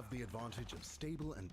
have the advantage of stable and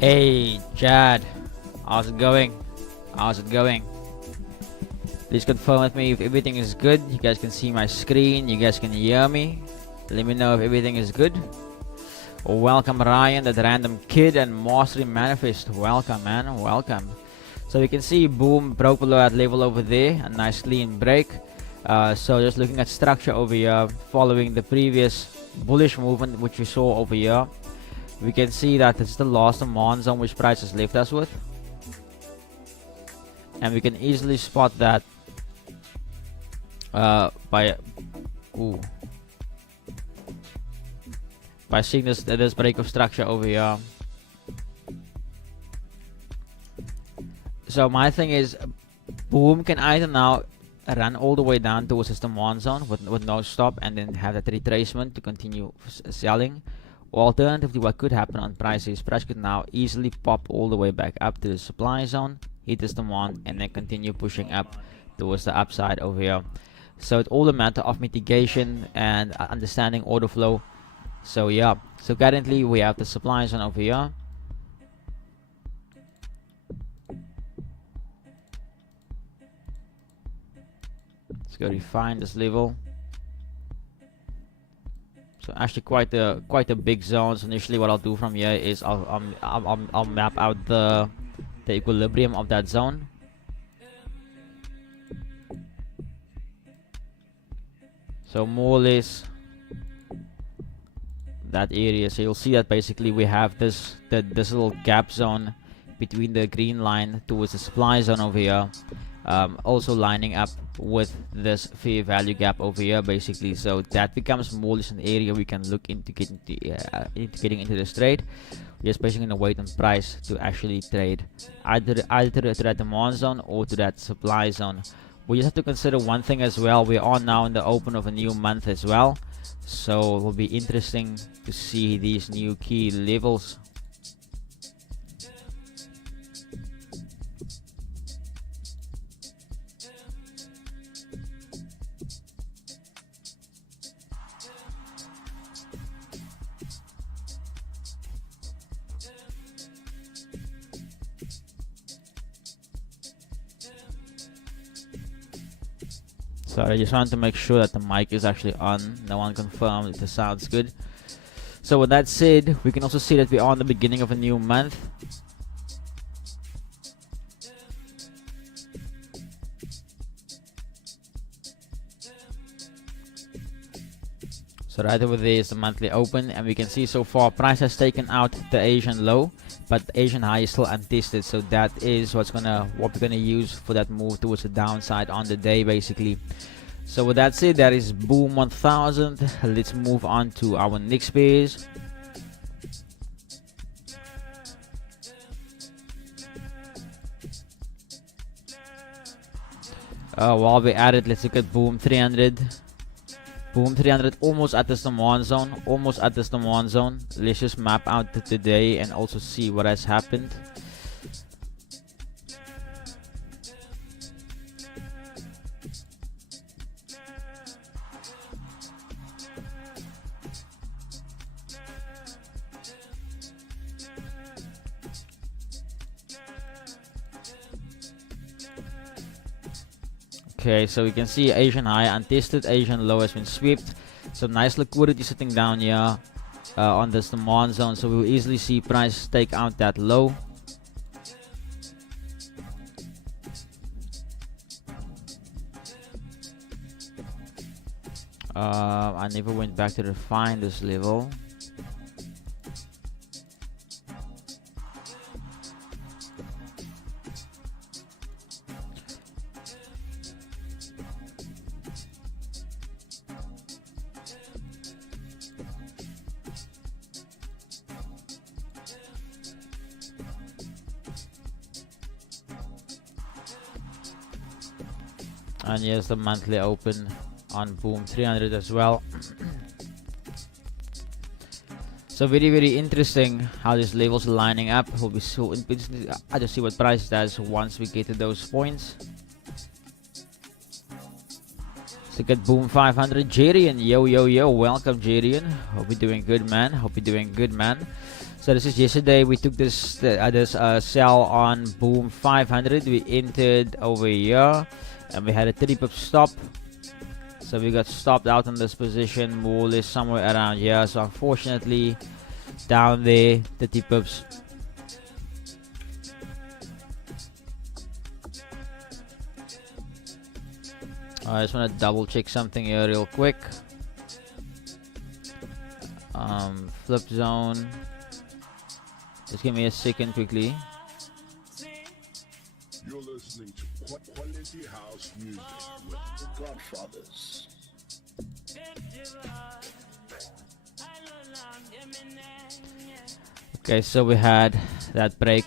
Hey, Chad. How's it going? How's it going? Please confirm with me if everything is good. You guys can see my screen. You guys can hear me. Let me know if everything is good. Welcome, Ryan, that random kid, and Mastery Manifest. Welcome, man. Welcome. So we can see boom broke below that level over there. A nice clean break. So just looking at structure over here, following the previous bullish movement which we saw over here, we can see that this is the last demand zone which price has left us with, and we can easily spot that by seeing this break of structure over here. So my thing is, boom can either now run all the way down towards this demand zone with no stop and then have that retracement to continue selling. Or alternatively, what could happen on price is price could now easily pop all the way back up to the supply zone, hit this demand, and then continue pushing up towards the upside over here. So it's all a matter of mitigation and understanding order flow. So yeah, so currently we have the supply zone over here. Let's go refine this level. So actually quite a big zone. So initially what I'll do from here is I'll map out the equilibrium of that zone. So more or less that area. So you'll see that basically we have this little gap zone between the green line towards the supply zone over here, also lining up with this fair value gap over here basically. So that becomes more or less an area we can look into getting into this trade. We're just basically going to wait on price to actually trade either to that demand zone or to that supply zone. We just have to consider one thing as well. We are now in the open of a new month as well, so it will be interesting to see these new key levels. So I just wanted to make sure that the mic is actually on. No one confirmed if the sound's good. So with that said, we can also see that we are in the beginning of a new month. So right over there is the monthly open, and we can see so far price has taken out the Asian low, but the Asian high is still untested. So that is what we're gonna use for that move towards the downside on the day basically. So with that said, that is boom 1000. Let's move on to our next pairs. While we're at it, let's look at boom 300. Boom 300 almost at this demand zone, Let's just map out the today and also see what has happened. Okay, so we can see Asian high untested, Asian low has been swept. So nice liquidity sitting down here on this demand zone. So we'll easily see price take out that low. I never went back to refine this level. And here's the monthly open on boom 300 as well. So very interesting how these levels are lining up. Will be so interesting. I just see what price does once we get to those points. So get boom 500. Jarian, yo, welcome Jarian. Hope you're doing good, man. So this is yesterday. We took this sell on Boom 500. We entered over here, and we had a 30 pip stop. So we got stopped out in this position, more or less somewhere around here. So unfortunately, down there, 30 pips. I just want to double check something here real quick. Flip zone. Just give me a second quickly. You're listening to quality house music with the Godfathers. Okay, so we had that break.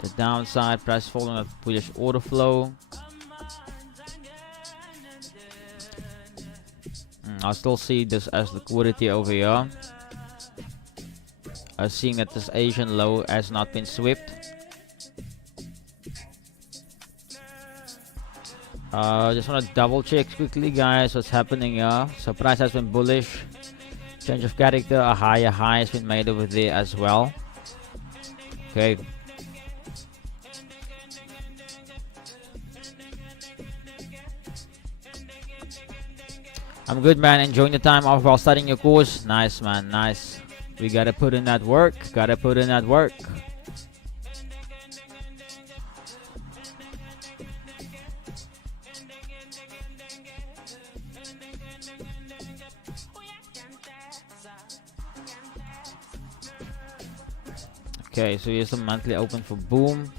The downside, price falling at bullish order flow. I still see this as liquidity over here. Seeing that this Asian low has not been swept. Just want to double check quickly, guys, what's happening here. So price has been bullish. Change of character, a higher high has been made over there as well. Okay. I'm good, man. Enjoying the time off while studying your course. Nice, man. Nice. We gotta put in that work. Gotta put in that work. Okay, so here's the monthly open for Boom.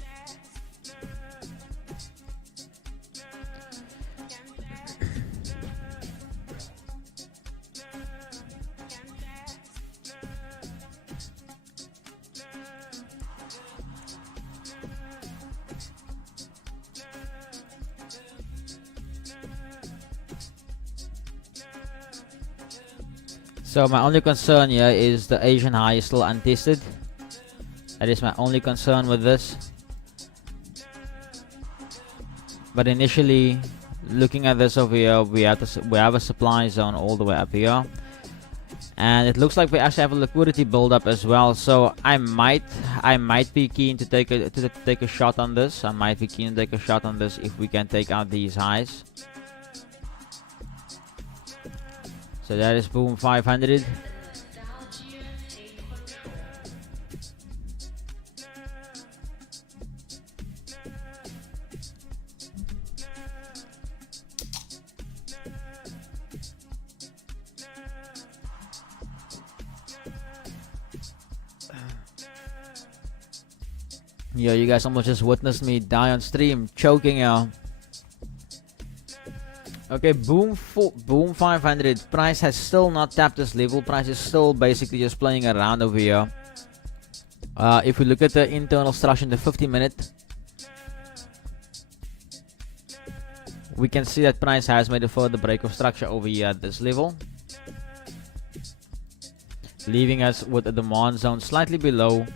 So my only concern here is the Asian high is still untested. That is my only concern with this. But initially, looking at this over here, we have a supply zone all the way up here, and it looks like we actually have a liquidity buildup as well. So I might be keen to take a shot on this. I might be keen to take a shot on this if we can take out these highs. So that is Boom 500. Yeah, you guys almost just witnessed me die on stream, choking out. Okay, Boom 500. Price has still not tapped this level. Price is still basically just playing around over here. If we look at the internal structure in the 50-minute, we can see that price has made a further break of structure over here at this level, leaving us with a demand zone slightly below,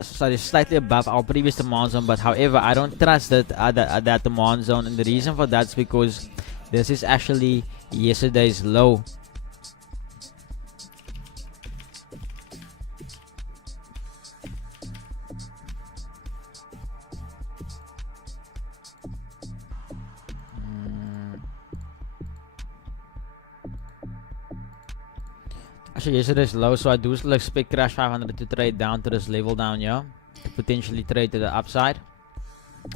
sorry, slightly above our previous demand zone. But however, I don't trust that demand zone, and the reason for that is because this is actually yesterday's low. Actually, yesterday's low, so I do still expect Crash 500 to trade down to this level down here, to potentially trade to the upside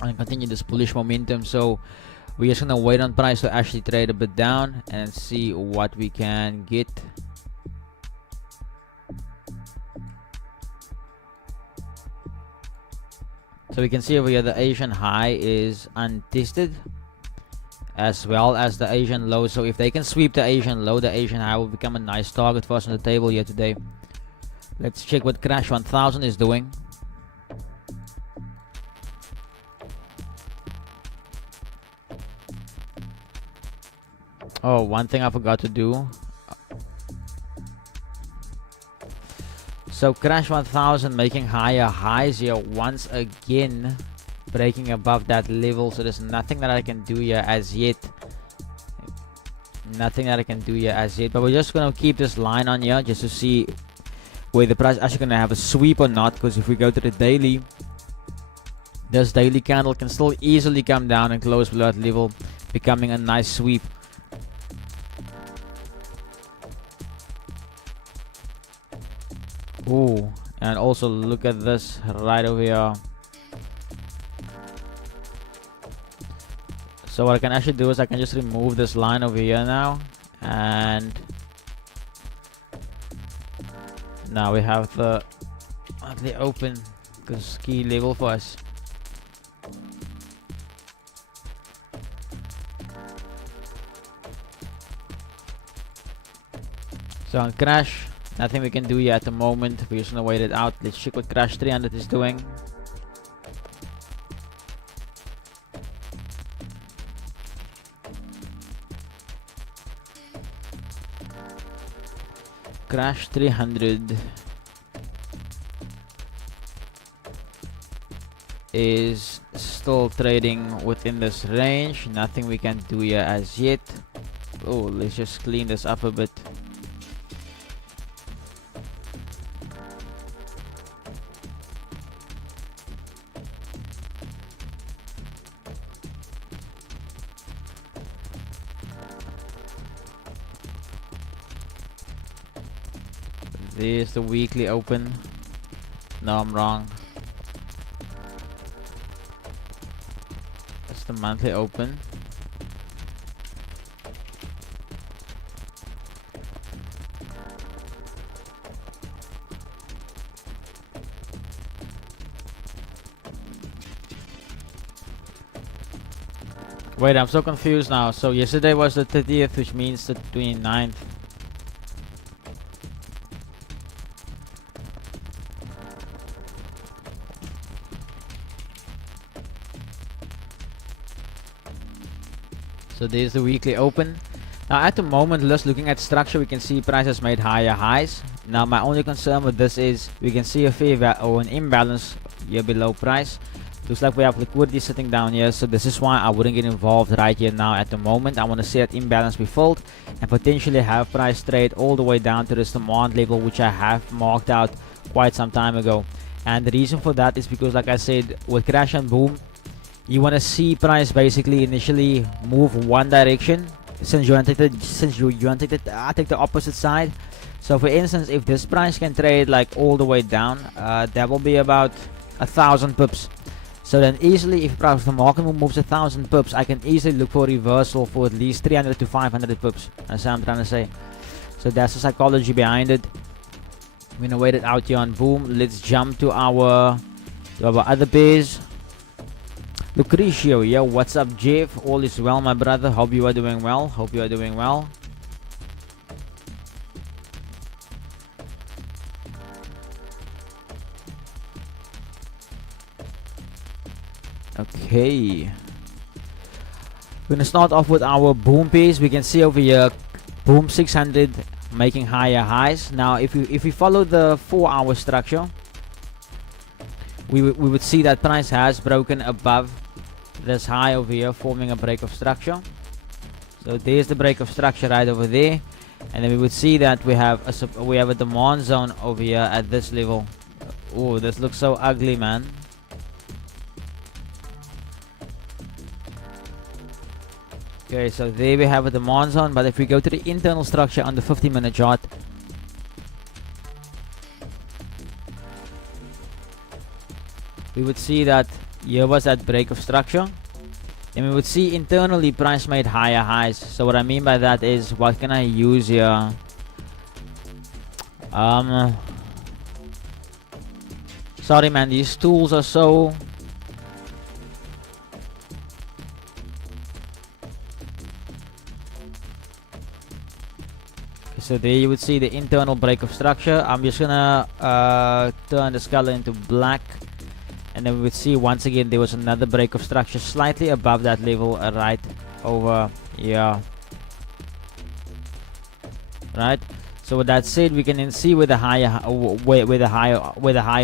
and continue this bullish momentum. So we're just gonna wait on price to actually trade a bit down and see what we can get. So we can see over here the Asian high is untested, as well as the Asian low. So if they can sweep the Asian low, the Asian high will become a nice target for us on the table here today. Let's check what Crash 1000 is doing. Oh, one thing I forgot to do. So Crash 1000 making higher highs here once again, breaking above that level. So there's nothing that I can do here as yet. Nothing that I can do here as yet. But we're just gonna keep this line on here just to see where the price actually gonna have a sweep or not, because if we go to the daily, this daily candle can still easily come down and close below that level, becoming a nice sweep. Ooh, and also look at this right over here. So what I can actually do is I can just remove this line over here now, and now we have the monthly open, because key level for us. So on crash, nothing we can do here at the moment. We're just gonna wait it out. Let's check what crash 300 is doing. Crash 300 is still trading within this range. Nothing we can do here as yet. Oh, let's just clean this up a bit. There's the weekly open. No, I'm wrong. That's the monthly open. Wait, I'm so confused now. So yesterday was the 30th, which means the 29th. So there's the weekly open. Now at the moment, just looking at structure, we can see prices made higher highs. Now my only concern with this is we can see a fair or an imbalance here below price. Looks like we have liquidity sitting down here, so this is why I wouldn't get involved right here now at the moment. I want to see that imbalance be filled and potentially have price trade all the way down to this demand level, which I have marked out quite some time ago. And the reason for that is because, like I said, with crash and boom, you want to see price basically initially move one direction, since you want to take the opposite side. So for instance, if this price can trade like all the way down, that will be about 1,000 pips. So then easily, if price of the market moves 1,000 pips, I can easily look for a reversal for at least 300 to 500 pips. That's what I'm trying to say. So that's the psychology behind it. We're gonna wait it out here on boom. Let's jump to our other pairs. Lucrecio, yeah, what's up, Jeff? All is well, my brother. Hope you are doing well. Hope you are doing well. Okay. We're gonna start off with our boom piece. We can see over here, boom 600 making higher highs. Now, if we follow the 4-hour structure, we would see that price has broken above this high over here, forming a break of structure. So there's the break of structure right over there, and then we would see that we have a demand zone over here at this level. Oh, this looks so ugly, man. Okay, so there we have a demand zone, but if we go to the internal structure on the 50-minute chart, we would see that here was that break of structure, and we would see internally price made higher highs. So what I mean by that is, what can I use here? Sorry man, these tools are so so there you would see the internal break of structure. I'm just gonna turn the color into black, and then we would see once again there was another break of structure slightly above that level, right over here, right? So with that said, we can then see where the higher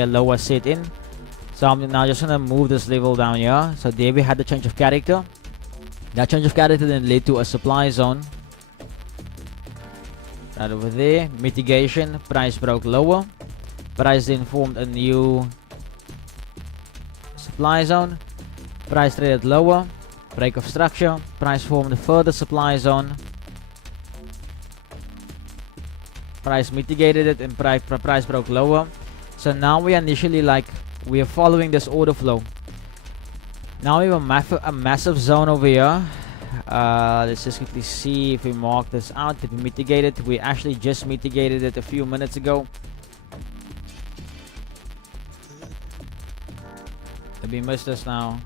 lower set in. So I'm now just gonna move this level down here. So there we had the change of character. That change of character then led to a supply zone right over there. Mitigation, price broke lower. Price then formed a new supply zone. Price traded lower. Break of structure. Price formed a further supply zone. Price mitigated it and price broke lower. So now we initially we are following this order flow. Now we have a massive zone over here. Let's just quickly see if we mark this out. Did we mitigate it? We actually just mitigated it a few minutes ago. Did we miss this now?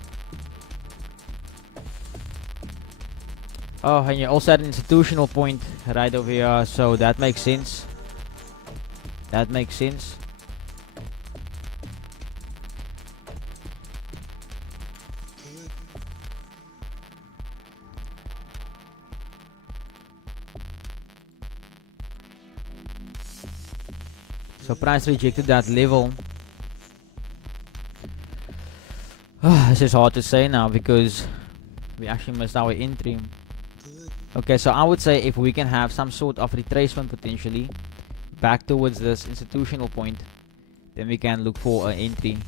Oh, and you also had an institutional point right over here, so that makes sense. That makes sense. So price rejected that level. This is hard to say now because we actually missed our entry. Okay, so I would say if we can have some sort of retracement potentially back towards this institutional point, then we can look for an entry.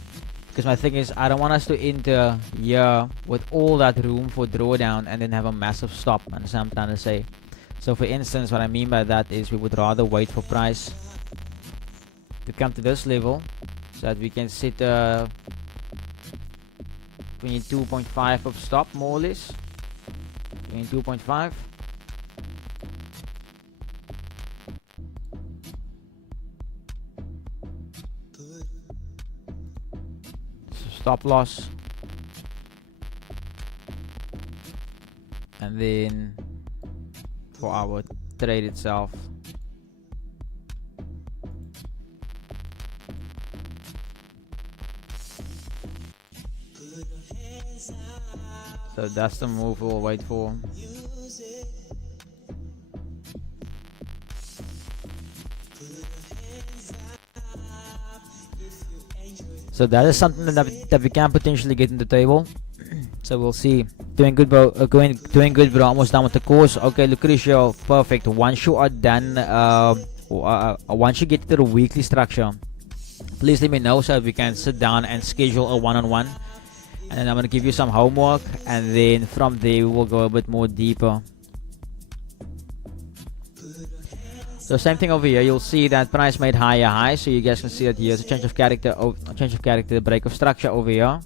Because my thing is, I don't want us to enter here with all that room for drawdown and then have a massive stop. Understand what I'm trying to say? So for instance, what I mean by that is we would rather wait for price to come to this level so that we can set 22.5 of stop, more or less. 22.5. Stop loss, and then for our trade itself, so that's the move we'll wait for. So that is something that we can potentially get in the table. So we'll see. Doing good, bro. Doing good, bro. Almost done with the course. Okay, Lucretia, perfect. Once you are done, once you get to the weekly structure, please let me know so that we can sit down and schedule a one-on-one. And then I'm gonna give you some homework, and then from there we will go a bit more deeper. So same thing over here. You'll see that price made higher highs, so you guys can see that here's a change of character, break of structure over here.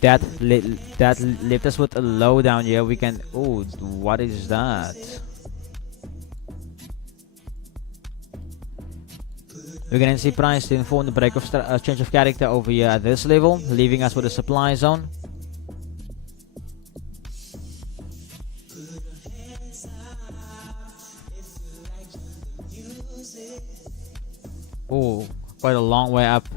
That left us with a low down here. We can, oh, what is that? We're gonna see price to inform the break of change of character over here at this level, leaving us with a supply zone. Oh, quite a long way up,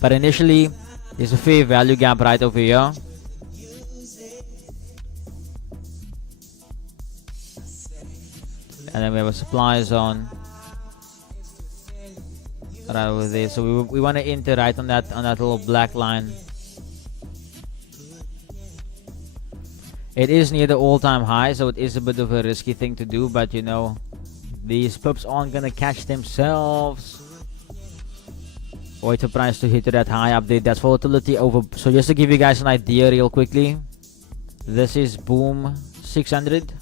but initially there's a fair value gap right over here. And then we have a supply zone right over there, so we want to enter right on that little black line. It is near the all-time high, so it is a bit of a risky thing to do, but you know, these pups aren't gonna catch themselves. Wait for price to hit to that high up there. That's volatility over. So just to give you guys an idea real quickly, this is boom 600.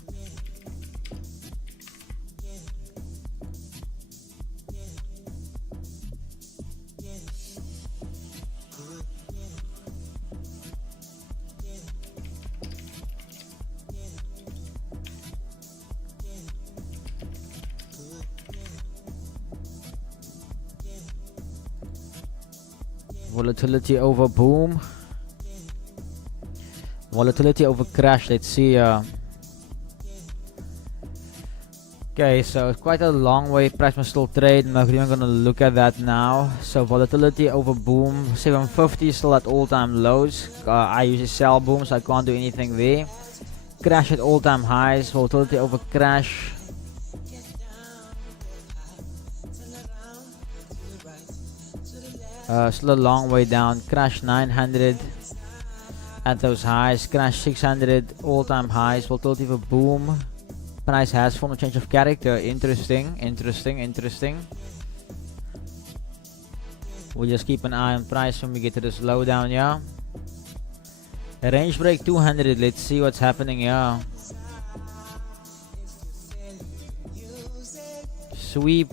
Volatility over boom, volatility over crash. Let's see. Okay, so it's quite a long way. Price must still trade. I'm not even gonna look at that now. So volatility over boom, 750 still at all-time lows. I usually sell boom, so I can't do anything there. Crash at all-time highs. Volatility over crash. Still a long way down. Crash 900 at those highs. Crash 600 all-time highs. Volatility for boom. Price has formed a change of character. Interesting. We'll just keep an eye on price when we get to the slowdown, yeah. Range break 200. Let's see what's happening, yeah. Sweep.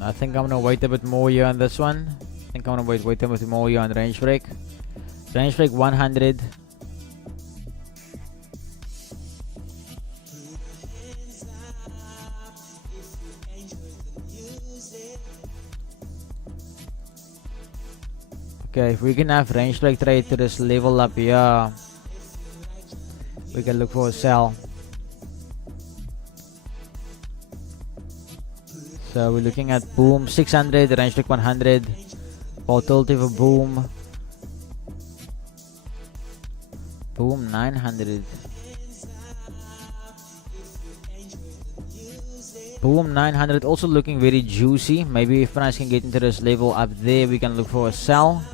I think I'm gonna wait a bit more here on this one. I think I'm gonna wait a bit more here on range break. Range break 100. Okay, if we can have range break trade to this level up here, we can look for a sell. So we're looking at boom 600, range break 100, volatility for boom 900, boom 900, also looking very juicy. Maybe if price can get into this level up there, we can look for a sell.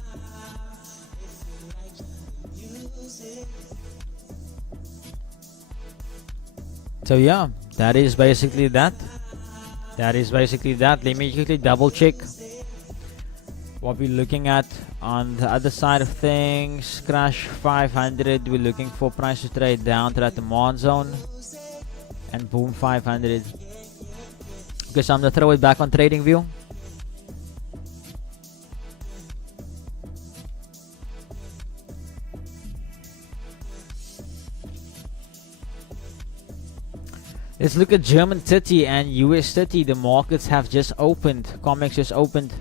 So yeah, that is basically that. Let me quickly double check what we're looking at on the other side of things. Crash 500, we're looking for price to trade down to that demand zone, and boom 500. Okay, so I'm gonna throw it back on trading view. Let's look at German 30 and US 30. The markets have just opened. COMEX just opened.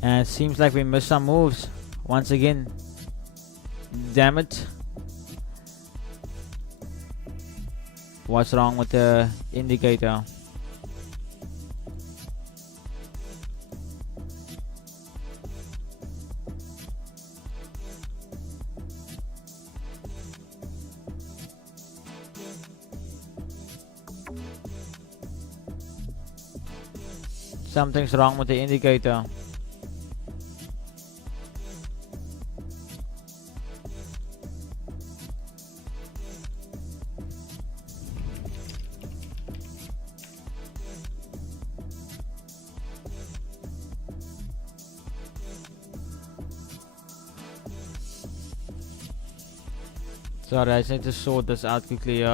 And it seems like we missed some moves. Once again. Damn it. What's wrong with the indicator? Something's wrong with the indicator. Sorry, I just need to sort this out quickly.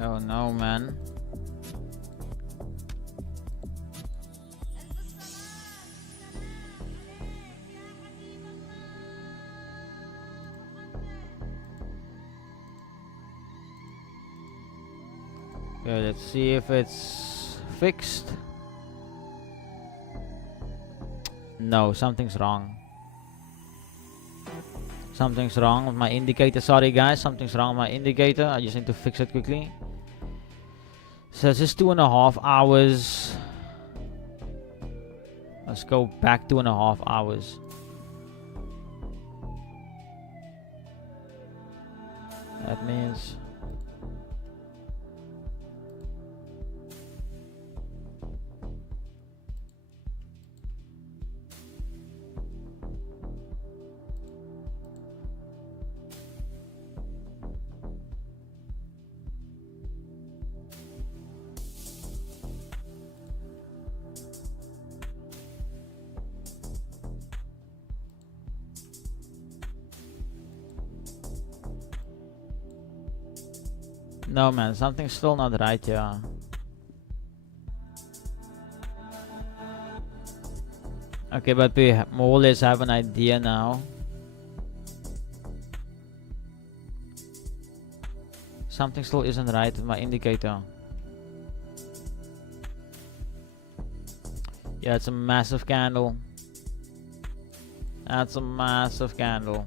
Oh no, man. Okay, let's see if it's fixed. No, something's wrong. Something's wrong with my indicator. Sorry guys, something's wrong with my indicator. I just need to fix it quickly. So it's just 2.5 hours. Let's go back 2.5 hours. That means no, man, something's still not right here. Okay, but we more or less have an idea now. Something still isn't right with my indicator. Yeah, it's a massive candle. That's a massive candle.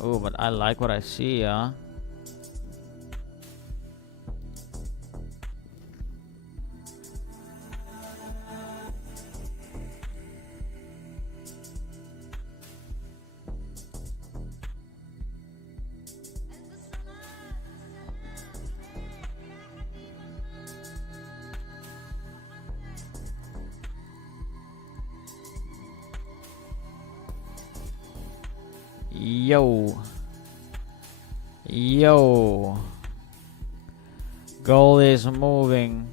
Oh, but I like what I see, yeah. Yo. Yo. Gold is moving.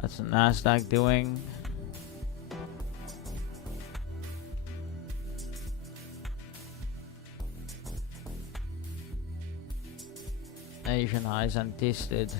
What's the Nasdaq doing? Asian highs untested.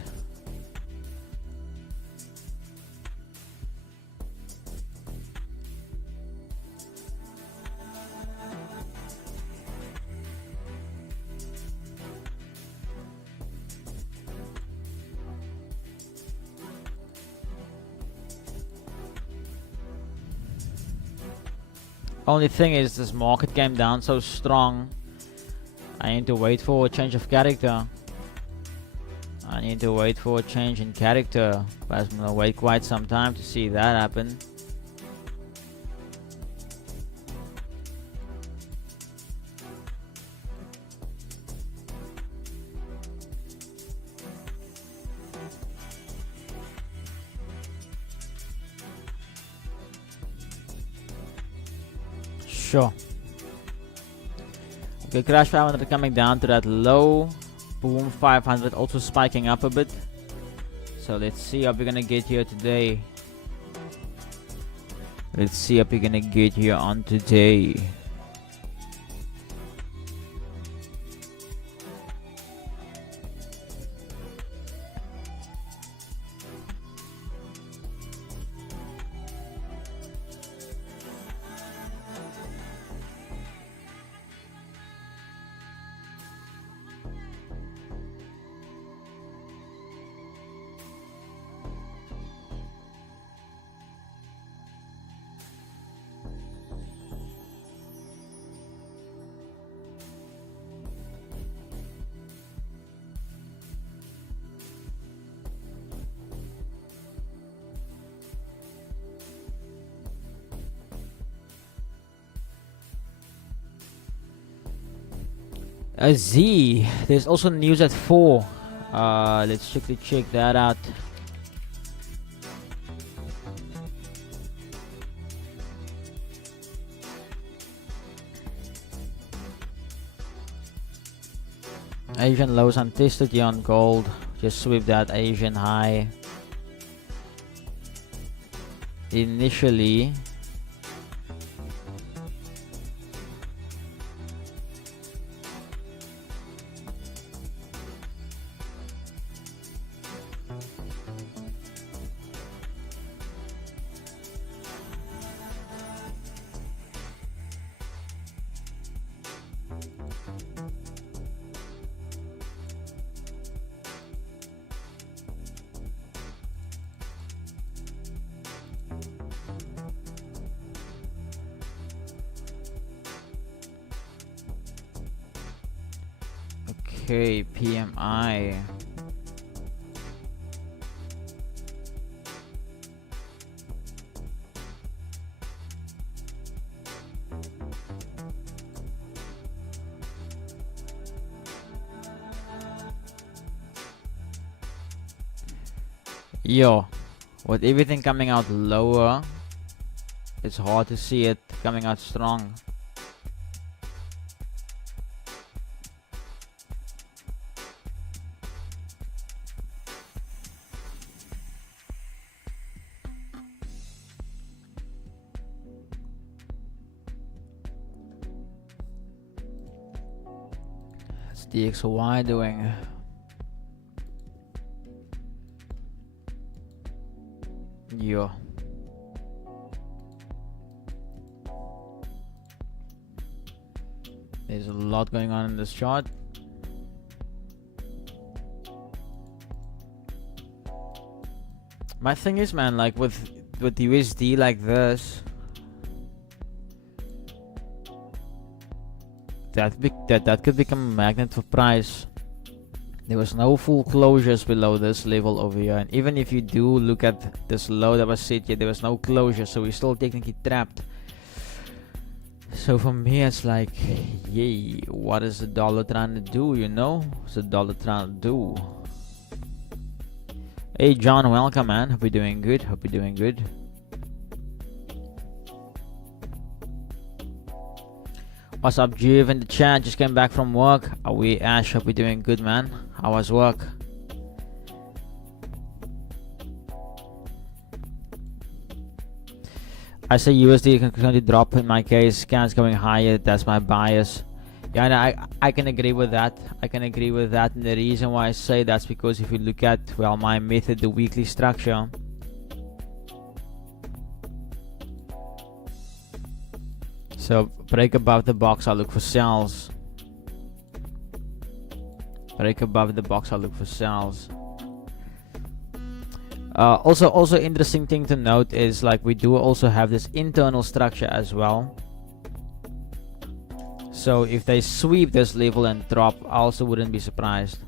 Only thing is, this market came down so strong. I need to wait for a change of character. I need to wait for a change in character. But I'm gonna wait quite some time to see that happen. Sure. Okay, crash 500 coming down to that low. Boom 500 also spiking up a bit. So let's see how we're gonna get here today. Let's see how we're gonna get here on today. Z, there's also news at 4. Let's quickly check that out. Asian lows untested here on gold. Just sweep that Asian high. Initially, okay, PMI. Yo, with everything coming out lower, it's hard to see it coming out strong. What's the XY doing? Yeah. There's a lot going on in this chart. My thing is, man, like with USD like this, that could become a magnet for price. There was no full closures below this level over here, and even if you do look at this low that was set here, there was no closure, so we're still technically trapped. So for me, it's like, yay, what is the dollar trying to do, you know? What's the dollar trying to do? Hey John, welcome man. Hope you're doing good. Hope you're doing good. What's up, Juve in the chat? Just came back from work. Are we, Ash? Hope you're doing good, man. How was work? I say USD can continue to drop in my case. Scans going higher. That's my bias. Yeah, and I can agree with that. I can agree with that. And the reason why I say that's because if you look at, well, my method, the weekly structure. So break above the box, I'll look for sells. Break above the box, I'll look for sells. Also interesting thing to note is like we do also have this internal structure as well. So if they sweep this level and drop, I also wouldn't be surprised.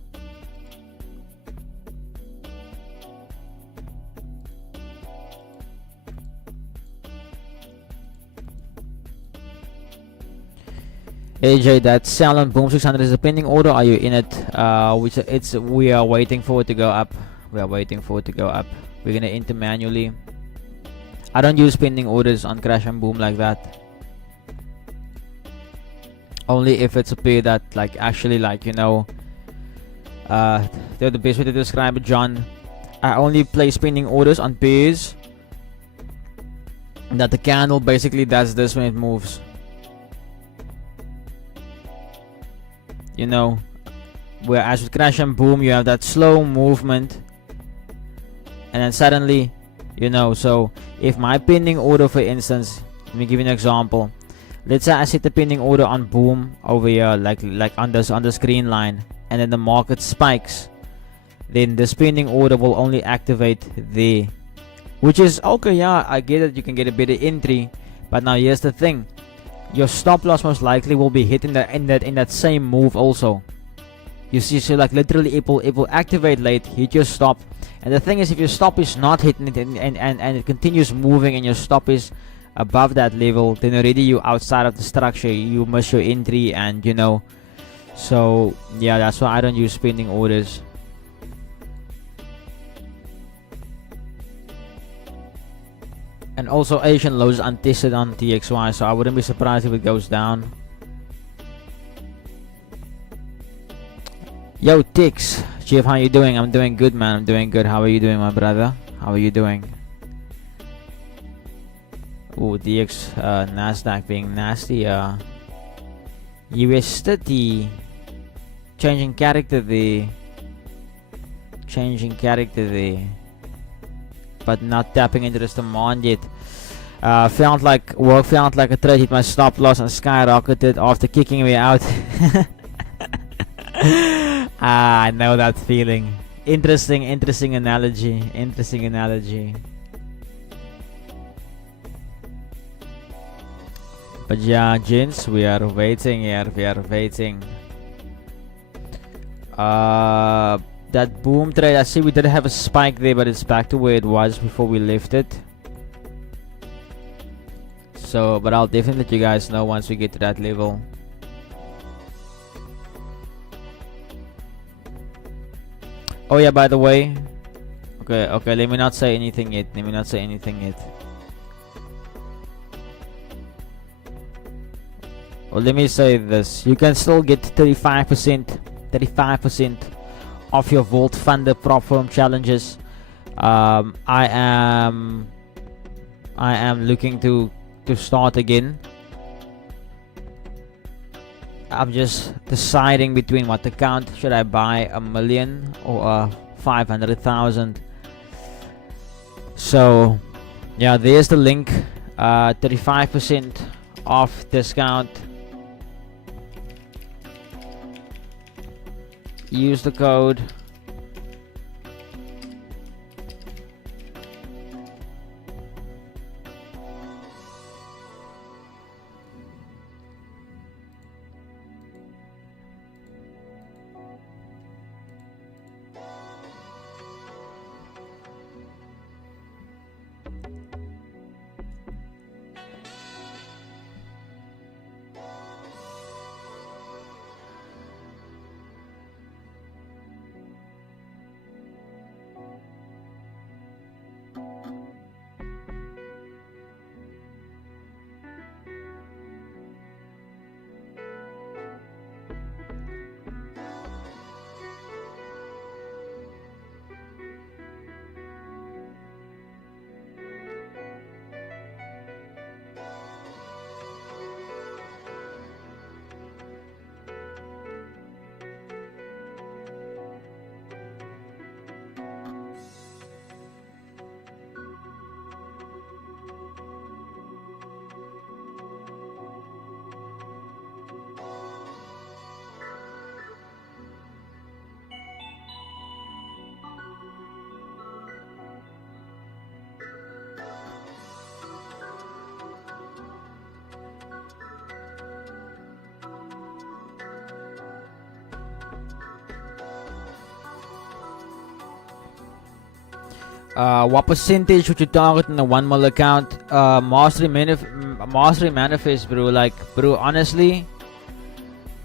AJ, that sell on boom 600 is a pending order. Are you in it? We are waiting for it to go up. We are waiting for it to go up. We're gonna enter manually. I don't use pending orders on crash and boom like that. Only if it's a pair that like actually like, you know, the best way to describe it, John. I only place pending orders on pairs that the candle basically does this when it moves. You know, whereas with crash and boom you have that slow movement and then suddenly, you know, so if my pending order, for instance, let me give you an example. Let's say I set the pending order on boom over here, like on this green line, and then the market spikes, then this pending order will only activate there, which is okay. Yeah, I get it, you can get a better entry, but now here's the thing, your stop loss most likely will be hit in that same move also. You see, so like literally it will activate late, hit your stop, and the thing is, if your stop is not hitting it and it continues moving and your stop is above that level, then already you outside of the structure, you miss your entry, and you know, so yeah, that's why I don't use pending orders. And also Asian lows untested on TXY, so I wouldn't be surprised if it goes down. Yo Tix, Jeff, how you doing? I'm doing good, man. I'm doing good. How are you doing, my brother? How are you doing? Ooh, DX, Nasdaq being nasty. USD changing character there. Changing character there. But not tapping into this demand yet. Felt like a trade, hit my stop loss and skyrocketed after kicking me out. I know that feeling. Interesting analogy. Interesting analogy. But yeah, gents, we are waiting here. We are waiting. That boom trade, I see we did have a spike there, but it's back to where it was before we left it. So, but I'll definitely let you guys know once we get to that level. Oh yeah, by the way, okay, let me not say anything yet. Well, let me say this: you can still get 35% of your Vault Funder prop firm challenges. I am looking to start again. I'm just deciding between what account should I buy, 1 million or 500,000. So Yeah, there's the link. 35% off discount. Use the code. What percentage would you target in the 1 mil account? Mastery manifest, bro. Like, bro, honestly,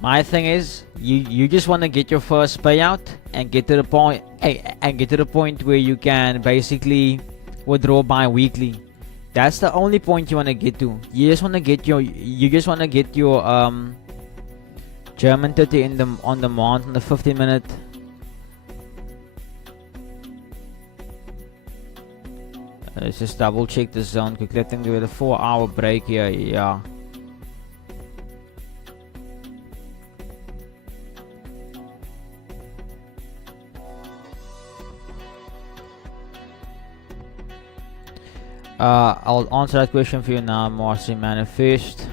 my thing is, you just want to get your first payout and get to the point where you can basically withdraw bi-weekly. That's the only point you want to get to. You just want to get your German 30 on demand on the 15-minute. Let's just double check the zone quickly. I think we had a 4-hour break here. Yeah. I'll answer that question for you now, Marcy Manifest.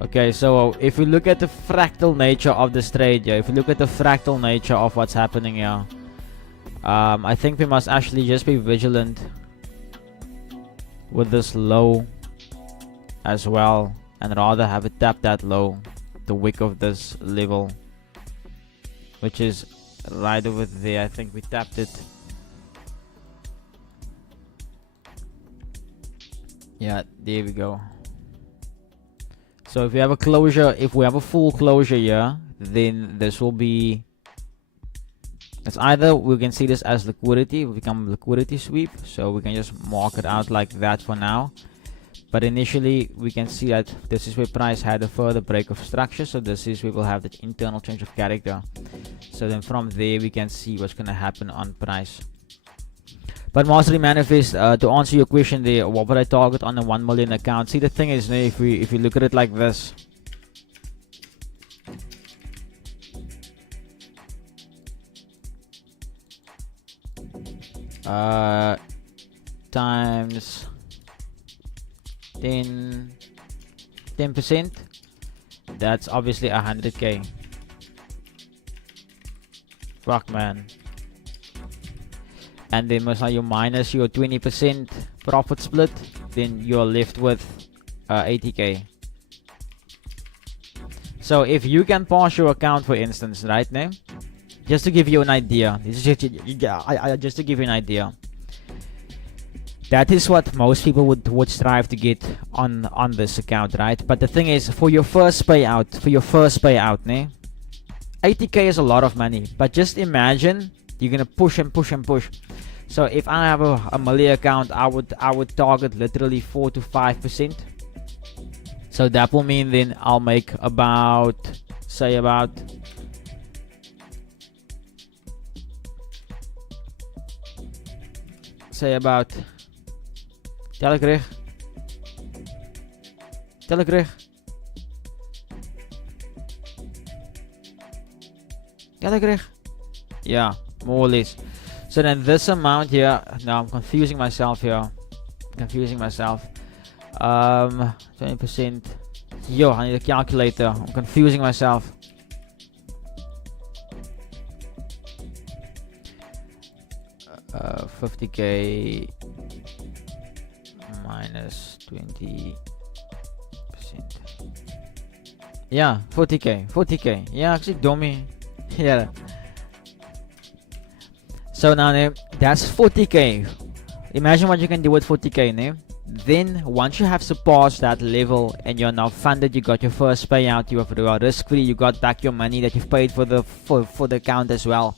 Okay, so if we look at the fractal nature of this trade here, if we look at the fractal nature of what's happening here, I think we must actually just be vigilant with this low as well, and rather have it tap that low, the wick of this level, which is right over there. I think we tapped it. Yeah, there we go. So if we have a closure, if we have a full closure here, then this will be, it's either we can see this as liquidity, will become liquidity sweep, so we can just mark it out like that for now. But initially we can see that this is where price had a further break of structure, so this is where we'll have the internal change of character. So then from there we can see what's going to happen on price. But Mastery Manifest, to answer your question there, what would I target on a 1 million account? See, the thing is, if we look at it like this, times 10%, that's obviously 100k. Fuck, man. And then you minus your 20% profit split, then you're left with 80k. So if you can pass your account, for instance, right now, just to give you an idea, this is just to give you an idea, that is what most people would strive to get on this account, right? But the thing is, for your first payout, 80k is a lot of money. But just imagine you're gonna push and push and push. So if I have a Malay account, I would target literally 4 to 5%. So that will mean then I'll make about, say about tel ek reg? Tel ek reg? Tel ek reg? Yeah, more or less. So then this amount here, now I'm confusing myself here. 20%. Yo, I need a calculator. I'm confusing myself. Uh, 50k minus 20%. Yeah, 40k. Yeah, actually, dummy. Yeah. So now, that's 40k. Imagine what you can do with 40k, ne? Then once you have surpassed that level and you're now funded, you got your first payout, you are risk free, you got back your money that you've paid for the account as well,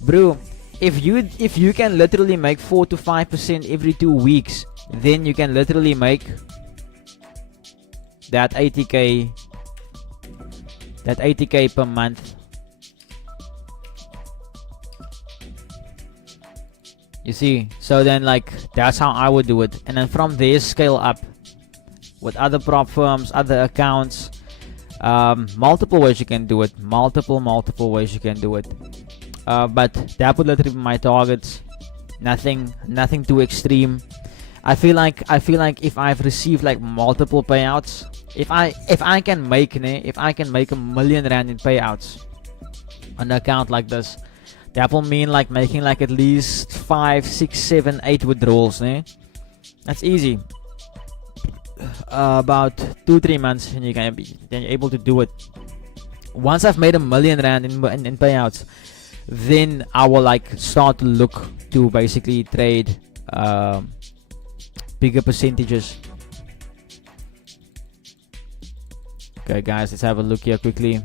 bro. If you can literally make 4 to 5% every 2 weeks, then you can literally make that 80k per month. You see, so then like that's how I would do it, and then from there scale up with other prop firms, other accounts. Multiple ways you can do it. Multiple ways you can do it. But that would literally be my targets. Nothing too extreme. I feel like if I've received like multiple payouts, if I can make $1 million in payouts on an account like this, that will mean like making like at least 5, 6, 7, 8 withdrawals, ne? That's easy. About 2-3 months and then you're able to do it. Once I've made $1 million in payouts, then I will like start to look to basically trade bigger percentages. Okay guys, let's have a look here quickly.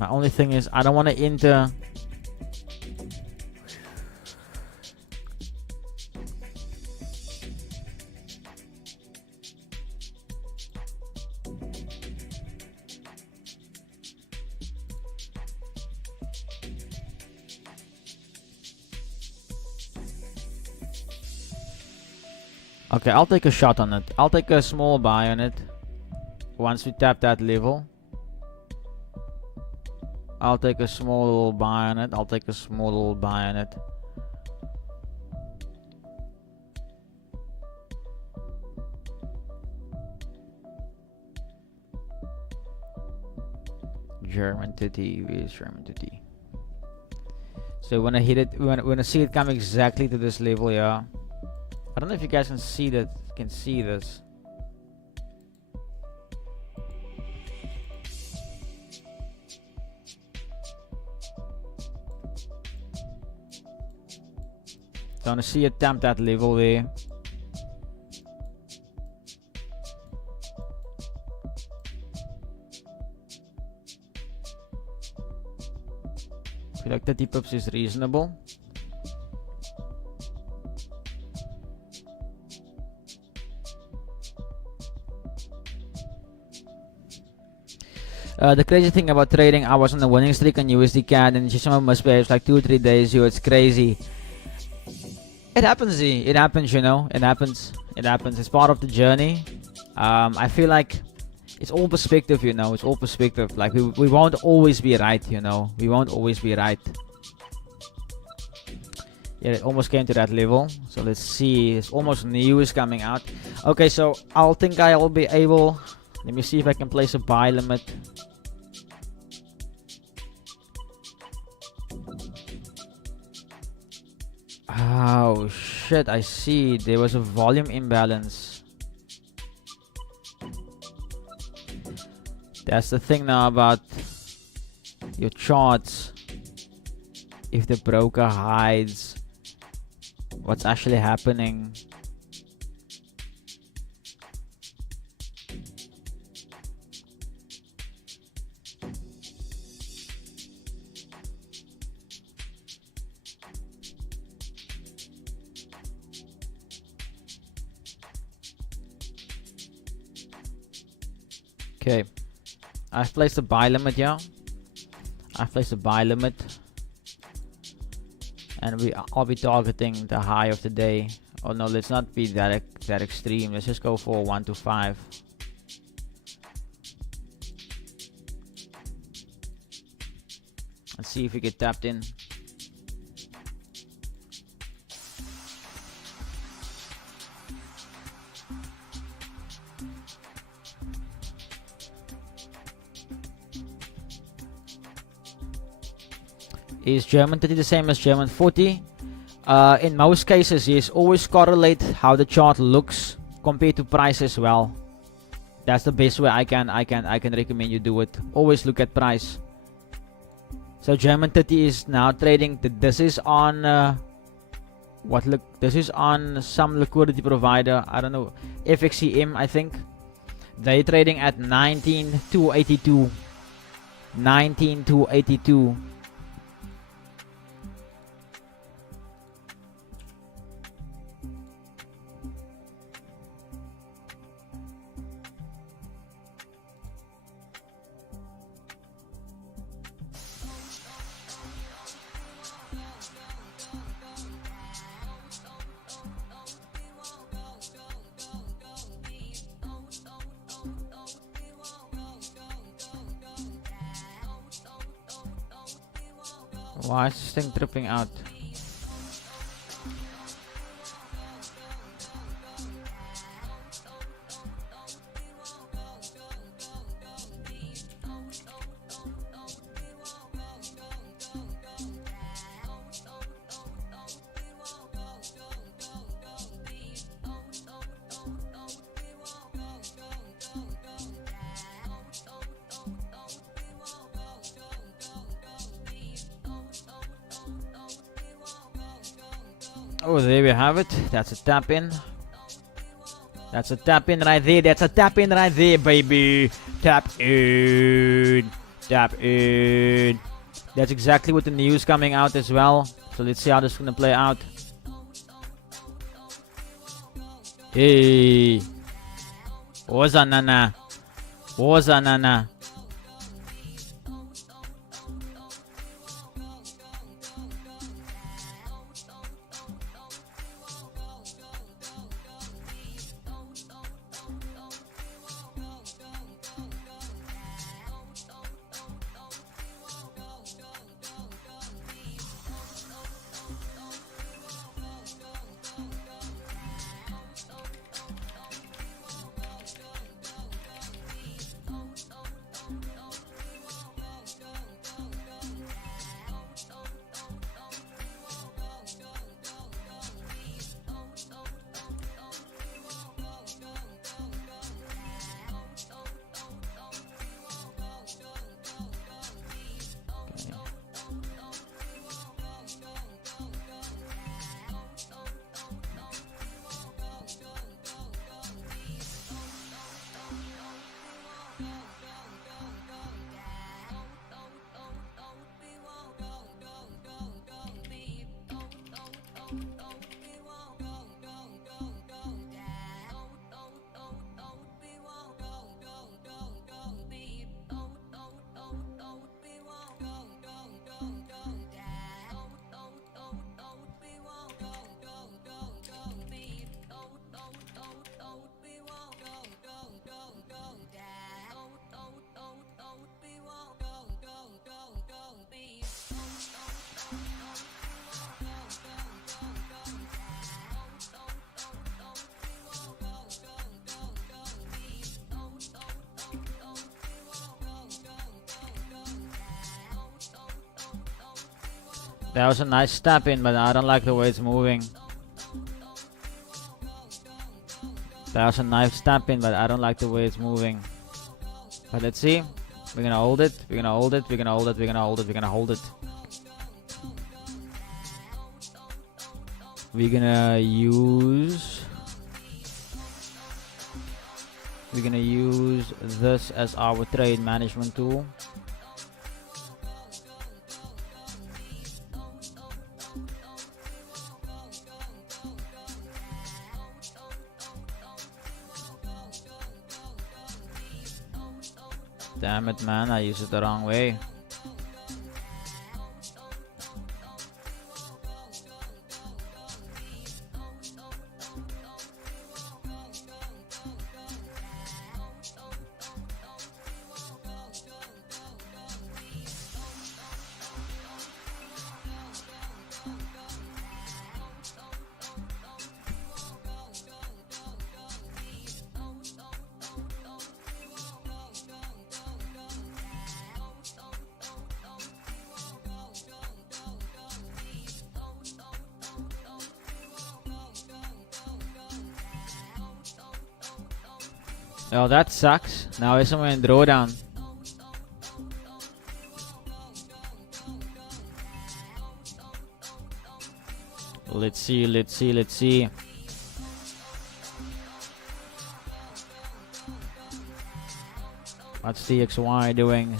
My only thing is I don't want to enter. Okay, I'll take a shot on it. I'll take a small buy on it. Once we tap that level, I'll take a small little buy on it. German to T. Where's German to T? So when I hit it, when I see it come exactly to this level, yeah. I don't know if you guys can see that. Can see this. So I want to see it tap that level there. I feel like 30 pips is reasonable. The crazy thing about trading, I was on a winning streak on USD CAD and someone misbehaves like 2 or 3 days. Yo, it's crazy. It happens, it happens, you know. It happens. It's part of the journey. I feel like it's all perspective, you know. It's all perspective. Like we won't always be right, you know. We won't always be right. Yeah, it almost came to that level. So let's see. It's almost news coming out. Okay, so I'll think I'll be able. Let me see if I can place a buy limit. Oh shit, I see. There was a volume imbalance. That's the thing now about your charts. If the broker hides what's actually happening. Okay, I've placed a buy limit here. And I'll be targeting the high of the day. Oh no, let's not be that extreme. Let's just go for 1 to 5. Let's see if we get tapped in. Is German 30 the same as German 40? In most cases, yes. Always correlate how the chart looks compared to price as well. That's the best way I can recommend you do it. Always look at price. So German 30 is now trading. This is on this is on some liquidity provider. I don't know, FXCM I think. They're trading at 19,282. 19,282. Why is this thing tripping out? Oh, there we have it. That's a tap in. That's a tap in right there. That's a tap in right there, baby. Tap in. Tap in. That's exactly what the news coming out as well. So let's see how this is gonna play out. Hey. Woza nana. Woza nana. That was a nice tap in, but I don't like the way it's moving. That was a nice tap in, but I don't like the way it's moving. But let's see. We're gonna hold it. We're gonna hold it. We're gonna hold it. We're gonna hold it. We're gonna hold it. We're gonna use. We're gonna use this as our trade management tool. Damn it, man, I used it the wrong way. Oh, that sucks. Now we're somewhere in drawdown. Let's see. What's DXY doing?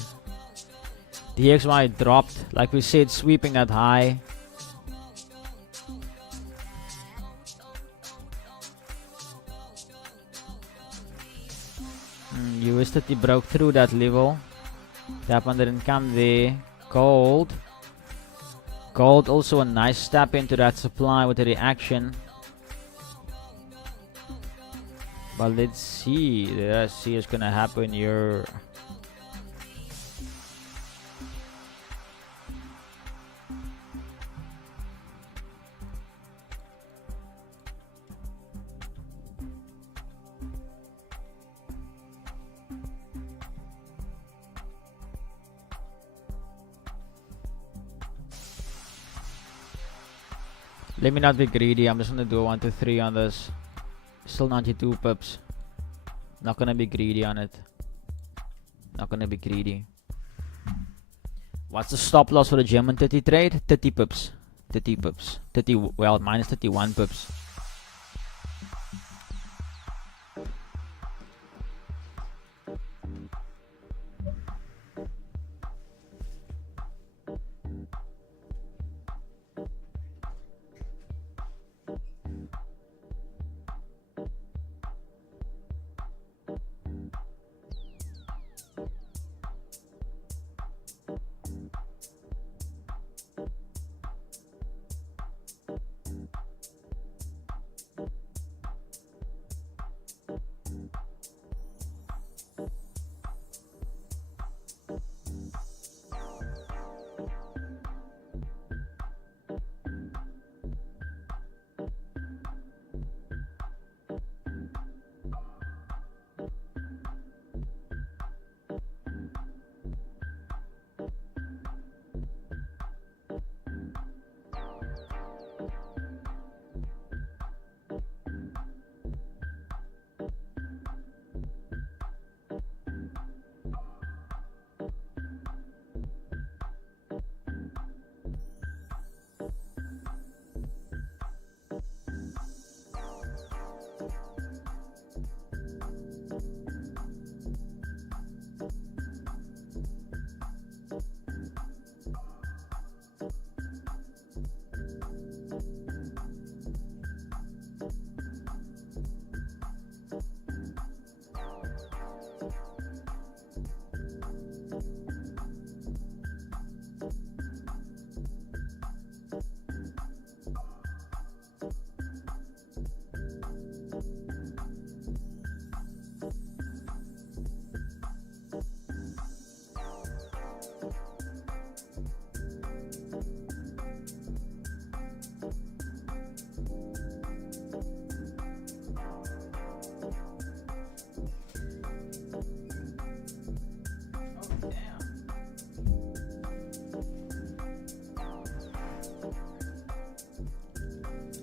DXY dropped, like we said, sweeping that high. USD broke through that level. That one didn't come there. Gold also a nice step into that supply with a reaction. But let's see. Let's see what's gonna happen here. Let me not be greedy. I'm just gonna do a 1 to 3 on this. Still 92 pips. Not gonna be greedy on it. Not gonna be greedy. What's the stop loss for the German 30 trade? 30 pips. 30 pips. 30, well, minus 31 pips.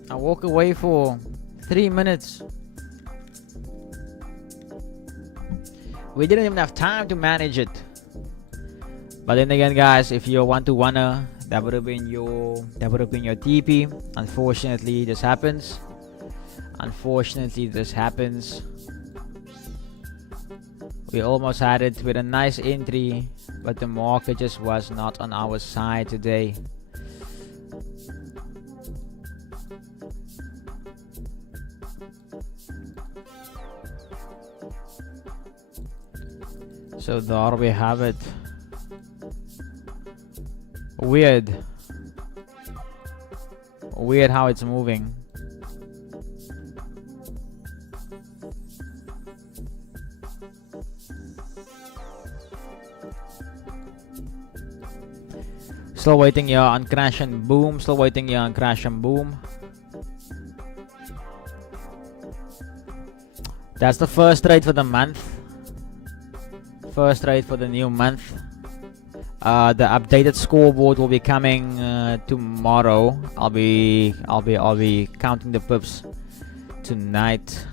I walk away for 3 minutes. We didn't even have time to manage it. But then again, guys, if you want to wanna, that would have been your TP. Unfortunately, this happens. We almost had it with a nice entry, but the market just was not on our side today. So there we have it. Weird how it's moving. Still waiting here on crash and boom. That's the first trade for the month. First trade for the new month. The updated scoreboard will be coming tomorrow. I'll be counting the pips tonight.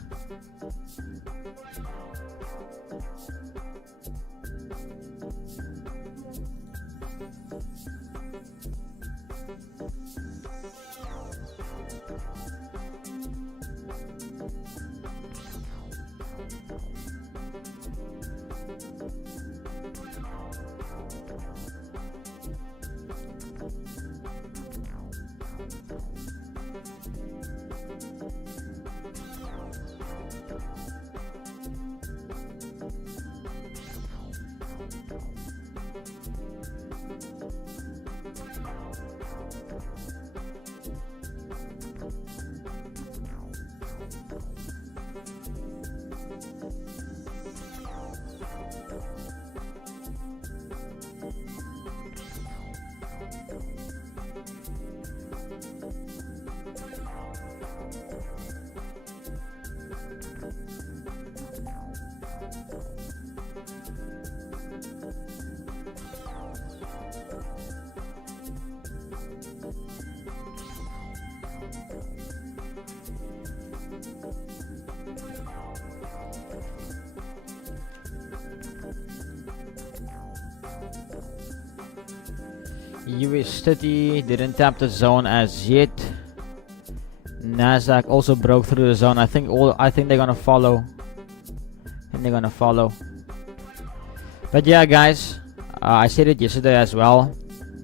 USD didn't tap the zone as yet. Nasdaq also broke through the zone. I think they're gonna follow. But yeah, guys, I said it yesterday as well.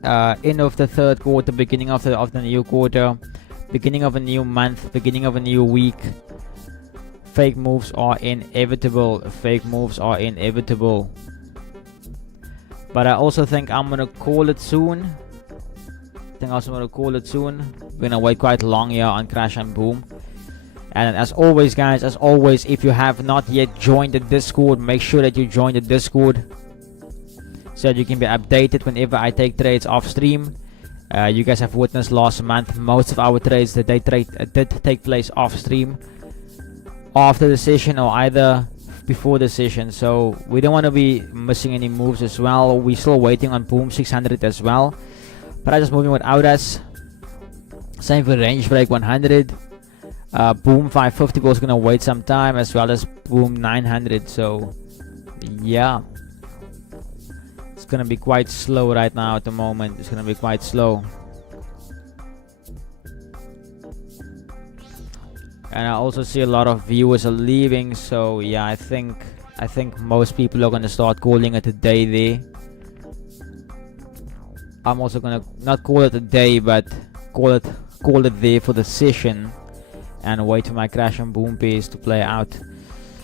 End of the third quarter, beginning of the new quarter, beginning of a new month, beginning of a new week. Fake moves are inevitable. But I also think I'm gonna call it soon. We're gonna wait quite long here on Crash and Boom. And as always, guys, if you have not yet joined the Discord, make sure that you join the Discord so that you can be updated whenever I take trades off stream. You guys have witnessed last month, most of our trades that did take place off stream, after the session or either before the session. So we don't want to be missing any moves as well. We're still waiting on Boom 600 as well. But I just moving without us. Same for Range Break 100. Boom 550 was gonna wait some time, as well as Boom 900. So yeah, it's gonna be quite slow right now at the moment. It's gonna be quite slow. And I also see a lot of viewers are leaving, so yeah, I think most people are gonna start calling it a day there. I'm also gonna not call it a day, but call it there for the session, and wait for my Crash and Boom pairs to play out.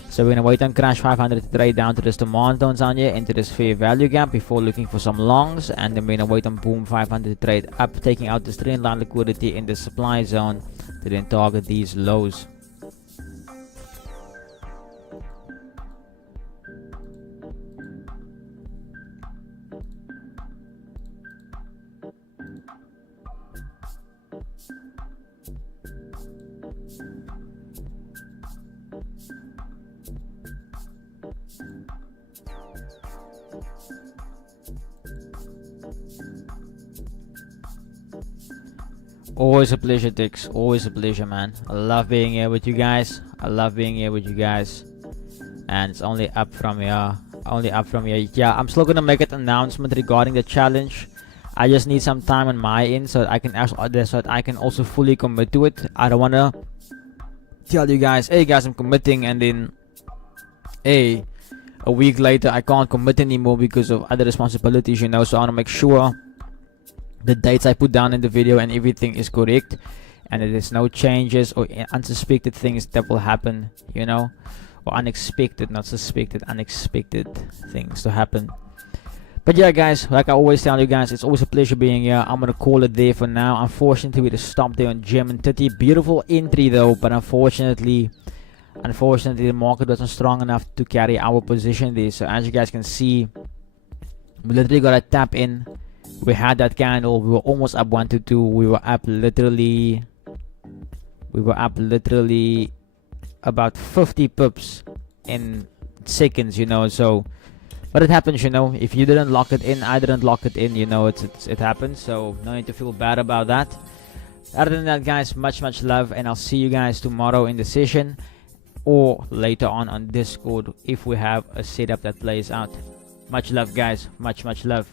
So we're gonna wait on Crash 500 to trade down to this demand zones on here, into this fair value gap before looking for some longs, and then we're gonna wait on Boom 500 to trade up, taking out this trend line liquidity in the supply zone to then target these lows. Always a pleasure, Dix. Always a pleasure, man. I love being here with you guys. And it's only up from here. Yeah, I'm still gonna make an announcement regarding the challenge. I just need some time on my end so that I can also fully commit to it. I don't wanna tell you guys, hey guys, I'm committing, and then hey, a week later I can't commit anymore because of other responsibilities, you know. So I wanna make sure the dates I put down in the video and everything is correct, and there's no changes or unsuspected things that will happen, you know, or unexpected, not suspected, unexpected things to happen. But yeah, guys, like I always tell you guys, it's always a pleasure being here. I'm gonna call it there for now. Unfortunately, we just stopped there on Gem and Titty. Beautiful entry though, but unfortunately the market wasn't strong enough to carry our position there. So as you guys can see, we literally got a tap in. We had that candle. We were almost up 122. We were up literally about 50 pips in seconds, you know. So, but it happens, you know. If you didn't lock it in, I didn't lock it in, you know. It happens. So no need to feel bad about that. Other than that, guys, much love, and I'll see you guys tomorrow in the session, or later on Discord if we have a setup that plays out. Much love, guys. Much love.